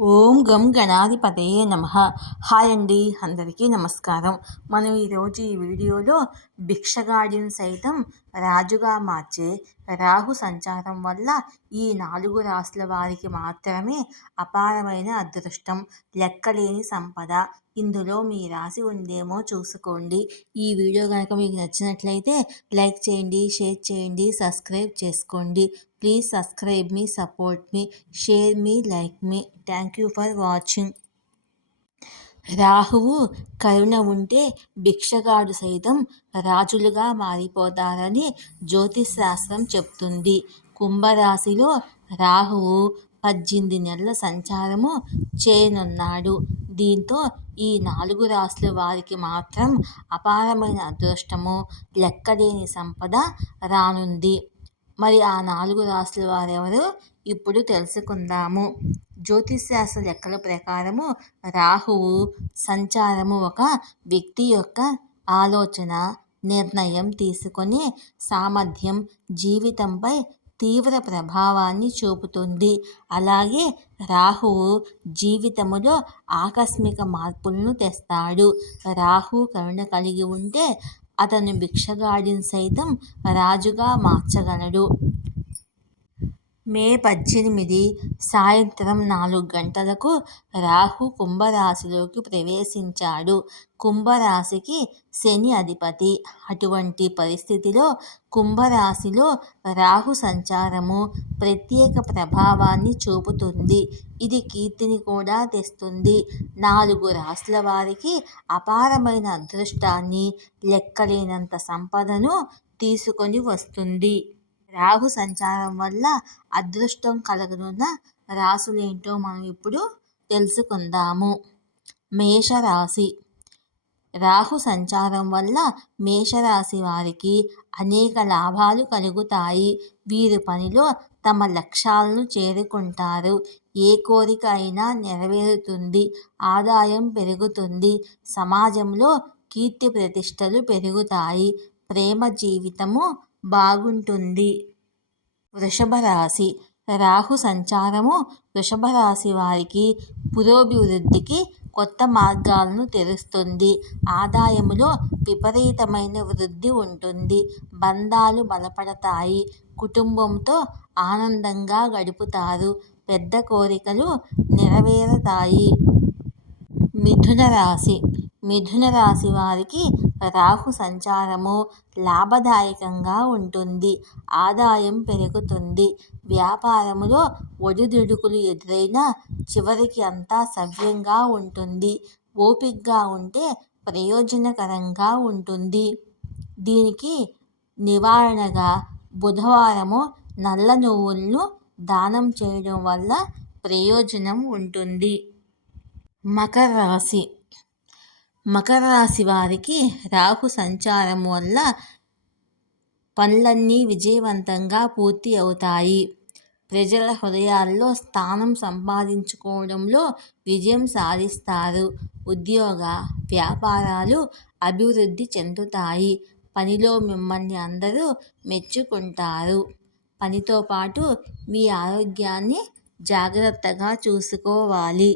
Oh. గం గణాధిపతయే నమ. Hi అండి అందరికీ నమస్కారం. మనం ఈరోజు ఈ వీడియోలో భిక్షగాడిని సైతం రాజుగా మార్చే రాహు సంచారం వల్ల ఈ నాలుగు రాసుల వారికి మాత్రమే అపారమైన అదృష్టం. లెక్కలేని సంపద. ఇందులో మీ రాసి ఉందేమో చూసుకోండి. ఈ వీడియో కనుక మీకు నచ్చినట్లయితే లైక్ చేయండి షేర్ చేయండి సబ్స్క్రైబ్ చేసుకోండి. ప్లీజ్ సబ్స్క్రైబ్ మీ సపోర్ట్ మీ షేర్ మీ like me. Thank you for watching. రాహువు కరుణ ఉంటే భిక్షగాడు సైతం రాజులుగా మారిపోతారని జ్యోతిష్ శాస్త్రం చెప్తుంది. కుంభరాశిలో రాహువు పద్దెనిమిది నెలల సంచారము చేయనున్నాడు. దీంతో ఈ నాలుగు రాసుల వారికి మాత్రం అపారమైన అదృష్టము లెక్కలేని సంపద రానుంది. మరి ఆ నాలుగు రాశుల వారెవరు ఇప్పుడు తెలుసుకుందాము. జ్యోతిశాస్త్ర లెక్కల ప్రకారము రాహువు సంచారము ఒక వ్యక్తి యొక్క ఆలోచన నిర్ణయం తీసుకునే సామర్థ్యం జీవితంపై తీవ్ర ప్రభావాన్ని చూపుతుంది. అలాగే రాహువు జీవితములో ఆకస్మిక మార్పులను తెస్తాడు. రాహు కరుణ కలిగి ఉంటే అతను భిక్షగాడిని సైతం రాజుగా మార్చగలడు. మే పద్దెనిమిది సాయంత్రం నాలుగు గంటలకు రాహు కుంభరాశిలోకి ప్రవేశించాడు. కుంభరాశికి శని అధిపతి. అటువంటి పరిస్థితిలో కుంభరాశిలో రాహు సంచారము ప్రత్యేక ప్రభావాన్ని చూపుతుంది. ఇది కీర్తిని కూడా తెస్తుంది. నాలుగు రాశుల వారికి అపారమైన అదృష్టాన్ని లెక్కలేనంత సంపదను తీసుకొని వస్తుంది. రాహు సంచారం వల్ల అదృష్టం కలగనున్న రాసులేంటో మనం ఇప్పుడు తెలుసుకుందాము. మేషరాశి. రాహు సంచారం వల్ల మేషరాశి వారికి అనేక లాభాలు కలుగుతాయి. వీరు పనిలో తమ లక్ష్యాలను చేరుకుంటారు. ఏ కోరిక అయినా నెరవేరుతుంది. ఆదాయం పెరుగుతుంది. సమాజంలో కీర్తి ప్రతిష్టలు పెరుగుతాయి. ప్రేమ జీవితము బాగుంటుంది. వృషభ రాశి. రాహు సంచారము వృషభ రాశి వారికి పురోభివృద్ధికి కొత్త మార్గాలను తెరుస్తుంది. ఆదాయములో విపరీతమైన వృద్ధి ఉంటుంది. బంధాలు బలపడతాయి. కుటుంబంతో ఆనందంగా గడుపుతారు. పెద్ద కోరికలు నెరవేరుతాయి. మిథున రాశి. మిథున రాశి వారికి రాహు సంచారము లాభదాయకంగా ఉంటుంది. ఆదాయం పెరుగుతుంది. వ్యాపారములో ఒడిదుడుకులు ఎదురైనా చివరికి అంతా సవ్యంగా ఉంటుంది. ఓపిక్గా ఉంటే ప్రయోజనకరంగా ఉంటుంది. దీనికి నివారణగా బుధవారము నల్ల నువ్వులను దానం చేయడం వల్ల ప్రయోజనం ఉంటుంది. మకర రాశి మకర రాశి వారికి రాహు సంచారం వల్ల పనులన్నీ విజయవంతంగా పూర్తి అవుతాయి. ప్రజల హృదయాల్లో స్థానం సంపాదించుకోవడంలో విజయం సాధిస్తారు. ఉద్యోగ వ్యాపారాలు అభివృద్ధి చెందుతాయి. పనిలో మిమ్మల్ని అందరూ మెచ్చుకుంటారు. పనితో పాటు మీ ఆరోగ్యాన్ని జాగ్రత్తగా చూసుకోవాలి.